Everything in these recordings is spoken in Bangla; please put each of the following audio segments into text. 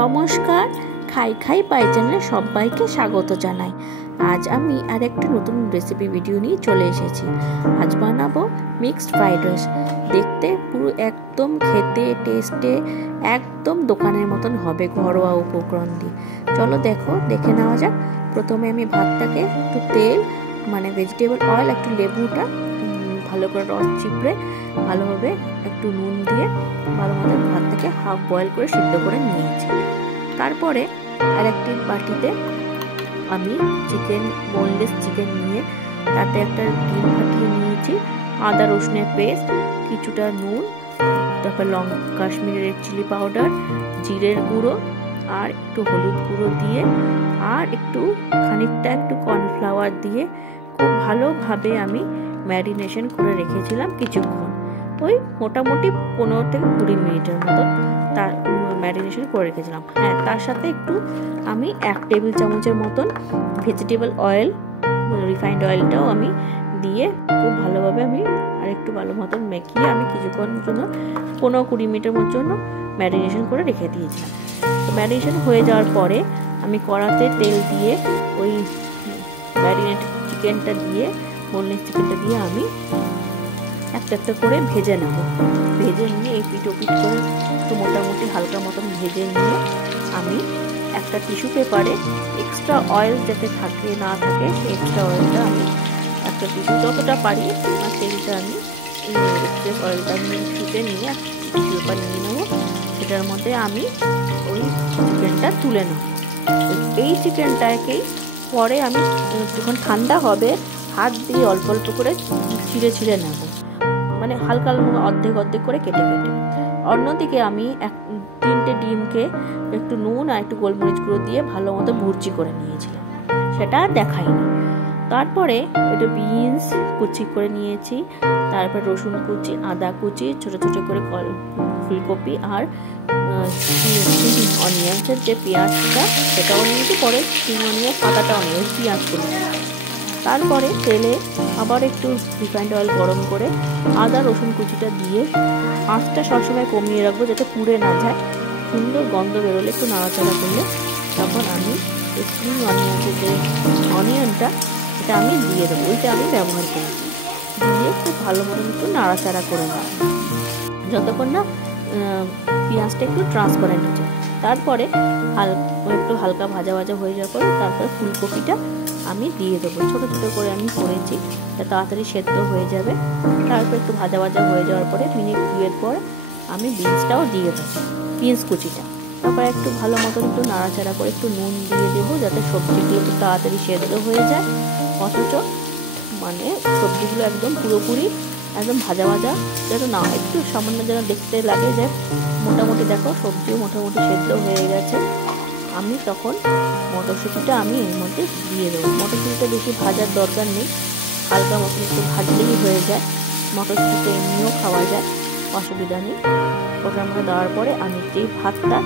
নমস্কার, খাই খাই পাই চ্যানেলে সবাইকে স্বাগত জানাই। আজ আমি আরেকটা নতুন রেসিপি ভিডিও নিয়ে চলে এসেছি। আজ বানাবো মিক্সড ফ্রাইড রাইস। দেখতে পুরো একদম খেতে টেস্টে একদম দোকানের মতন হবে, ঘরোয়া উপকরণ দিয়ে। চলো দেখে নেওয়া যাক। প্রথমে আমি ভাতটাকে একটু তেল মানে ভেজিটেবল অয়েল, একটু লেবুটা ভালো করে রস চিপড়ে ভালোভাবে একটু নুন দিয়ে ভালোভাবে ভাতটাকে হাফ বয়েল করে সিদ্ধ করে নিয়েছি। তারপরে আরেকটি বাটিতে আমি বোনলেস চিকেন নিয়ে তাতে একটা ডিম ফাটিয়ে নিয়েছি, আদা রসুনের পেস্ট, কিছুটা নুন, তারপর কাশ্মীরি রেড চিলি পাউডার, জিরের গুঁড়ো আর একটু হলুদ গুঁড়ো দিয়ে আর খানিকটা কর্নফ্লাওয়ার দিয়ে খুব ভালোভাবে আমি ম্যারিনেশন করে রেখেছিলাম কিছুক্ষণ, ওই মোটামুটি 15 থেকে 20 মিনিটের মতো তার ম্যারিনেশন করে রেখেছিলাম। হ্যাঁ, তার সাথে আমি 1 টেবিল চামচের মতন ভেজিটেবল অয়েল, রিফাইন্ড অয়েলটাও আমি দিয়ে খুব ভালোভাবে আমি আরেকটু ভালো মতন মেখিয়ে আমি কিছুক্ষণের জন্য 15-20 মিনিটের জন্য ম্যারিনেশন করে রেখে দিয়েছিলাম। তো ম্যারিনেশন হয়ে যাওয়ার পরে আমি কড়াতে তেল দিয়ে ওই ম্যারিনেটেড চিকেনটা দিয়ে বোনলেস চিকেনটা দিয়ে আমি একটা করে ভেজে নেব। ভেজে নিয়ে এই পিঠ করে একটু মোটামুটি হালকা মতন ভেজে নিয়ে আমি একটা টিস্যু পেপারে এক্সট্রা অয়েল যাতে না থাকে সেই এক্সট্রা অয়েলটা আমি একটা টিস্যু যতটা পারি আর সেইটা আমি এক্সট্রা অয়েলটা শুকে নিয়ে টিস্যু পেপার নিয়ে নেবো। সেটার মধ্যে আমি ওই চিকেনটা তুলে নেব। এই চিকেনটাকেই পরে আমি যখন ঠান্ডা হবে হাত দিয়ে অল্প অল্প করে ছিঁড়ে নেব, মানে হালকা অর্ধেক করে কেটে। অন্যদিকে আমি 3টে ডিমকে একটু নুন আর একটু গোলমরিচ গুঁড়ো দিয়ে ভালো মতো ভুর্জি করে নিয়েছিলাম, সেটা দেখাইনি। তারপরে একটু বিনস কুচি করে নিয়েছি, তারপর রসুন কুচি, আদা কুচি, ছোট ছোট করে ফুলকপি আর অনিয়ন্সের যে পেঁয়াজটা সেটাও নিয়েছি, পরে অনিয়ন পাতাটাও নিয়েছি, পেঁয়াজ করে। তারপরে তেলে আবার একটু রিফাইন্ড অয়েল গরম করে আদা রসুন কুচিটা দিয়ে আঁচটা সবসময় কমিয়ে রাখবো যাতে পুড়ে না যায়, সুন্দর গন্ধ বেরোলে একটু নাড়াচাড়া করলে তখন আমি স্প্রিং অনিয়নের যে অনিয়নটা এটা আমি দিয়ে দেবো, ওইটা আমি ব্যবহার করেছি। দিয়ে খুব ভালো মতন একটু নাড়াচাড়া করে নেব যতক্ষণ না পেঁয়াজটা একটু ট্রান্সপারেন্ট হচ্ছে। তারপরে একটু হালকা ভাজা হয়ে যাওয়ার পরে তারপরে ফুলকপিটা আমি দিয়ে দেবো, ছোট ছোট করে আমি করেছি, তাড়াতাড়ি সেদ্ধ হয়ে যাবে। তারপর একটু ভাজা হয়ে যাওয়ার পরে মিনিট 2 পর আমি বিনসটাও দিয়ে দেবো, বিনস কুচিটা। তারপর একটু ভালো মতন একটু নাড়াচাড়া করে একটু নুন দিয়ে দেবো যাতে সবজিগুলো একটু তাড়াতাড়ি সেদ্ধ হয়ে যায়, অথচ মানে সবজিগুলো একদম পুরোপুরি একদম ভাজা যেন না, একটু সামান্য যেন দেখতে লাগে যে মোটামুটি দেখো সবজিও মোটামুটি সেদ্ধ হয়ে গেছে। আমি তখন মটরশুঁটিটা আমি এর মধ্যে দিয়ে দেবো। মটরশুঁটিটা বেশি ভাজার দরকার নেই, হালকা মতন একটু ভাজলেই হয়ে যায়। মটরশুঁটিটা এমনিও খাওয়া যায়, অসুবিধা নেই। ওটার মধ্যে দেওয়ার পরে আমি যেই ভাতটা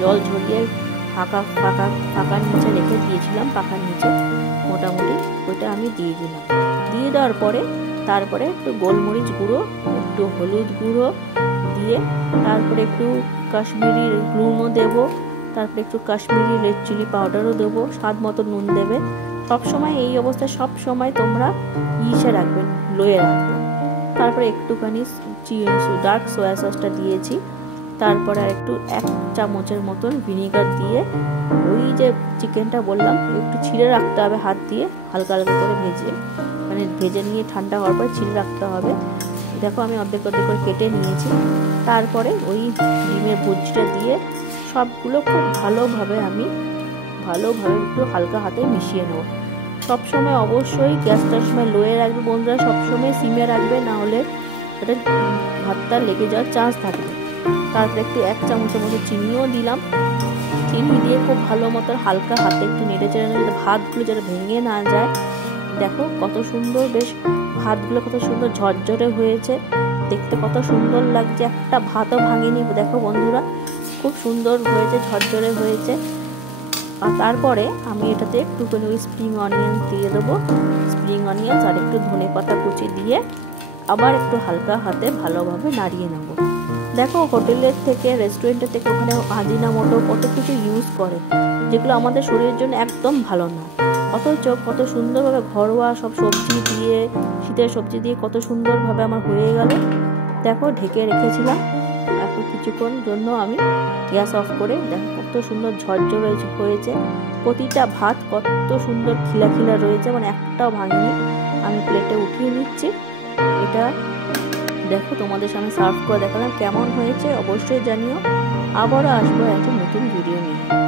জল ঝরিয়ে ফাঁকার নিচে রেখে দিয়েছিলাম, পাখার নিচে মোটামুটি ওইটা আমি দিয়ে দিলাম। দিয়ে দেওয়ার পরে তারপরে একটু গোলমরিচ গুঁড়ো, একটু হলুদ গুঁড়ো দিয়ে তারপরে একটু কাশ্মীরি নুনও দেবো, তারপরে একটু কাশ্মীরি রেড চিলি পাউডারও দেবো, স্বাদ মতো নুন দেবে। সবসময় এই অবস্থায় সবসময় তোমরা রাখবেন, লোয়ে রাখবেন। তারপরে একটুখানি ডার্ক সোয়া সসটা দিয়েছি, তারপরে আর একটু 1 চামচের মতন ভিনিগার দিয়ে ওই যে চিকেনটা বললাম একটু ছিঁড়ে রাখতে হবে হাত দিয়ে, হালকা করে ভেজে নিয়ে ঠান্ডা হওয়ার পর ছিঁড়ে রাখতে হবে। দেখো আমি অর্ধেক করে কেটে নিয়েছি। তারপরে ওই ডিমের ভুজিটা দিয়ে সবগুলো খুব ভালোভাবে একটু হালকা হাতে মিশিয়ে নেব। সবসময় অবশ্যই গ্যাসটা সময় লোয়ে রাখবে বন্ধুরা, সবসময় সিমে রাখবে, না হলে এটা ভাতটা লেগে যাওয়ার চান্স থাকবে। তারপরে একটু 1 চামচের মতো চিনিও দিলাম, চিনি দিয়ে খুব ভালো মতো হালকা হাতে একটু নেড়ে চেড়ে নিলে ভাতগুলো যাতে ভেঙে না যায়। দেখো কত সুন্দর, বেশ ভাতগুলো কত সুন্দর ঝরঝরে হয়েছে, দেখতে কত সুন্দর লাগছে, একটা ভাতও ভাঙেনি। দেখো বন্ধুরা খুব সুন্দর হয়েছে, ঝরঝরে হয়েছে। আর তারপরে আমি এটাতে একটুখানি ওই স্প্রিং অনিয়ন দিয়ে দেবো, স্প্রিং অনিয়ন আর একটু ধনেপাতা কুচি দিয়ে আবার একটু হালকা হাতে ভালোভাবে নাড়িয়ে নেব। দেখো হোটেলের থেকে রেস্টুরেন্টের থেকে ওখানে আজিনামোটো কত কিছু ইউজ করে, যেগুলো আমাদের শরীরের জন্য একদম ভালো না। অথচ কত সুন্দরভাবে ঘরোয়া সব সবজি দিয়ে, শীতের সবজি দিয়ে কত সুন্দরভাবে আমার হয়ে গেল। দেখো ঢেকে রেখেছিলাম, এখন কিছুক্ষণ জন্য আমি গ্যাস অফ করে দেখো কত সুন্দর ঝরঝরে হয়েছে। প্রতিটা ভাত কত সুন্দর খিলা খিলা রয়েছে, মানে একটাও ভাঙেনি। আমি প্লেটে উঠিয়ে নিচ্ছি। এটা দেখো তোমাদের সামনে সার্ভ করে দেখালাম, কেমন হয়েছে অবশ্যই জানিও। আবারও আসবো একটা নতুন ভিডিও নিয়ে।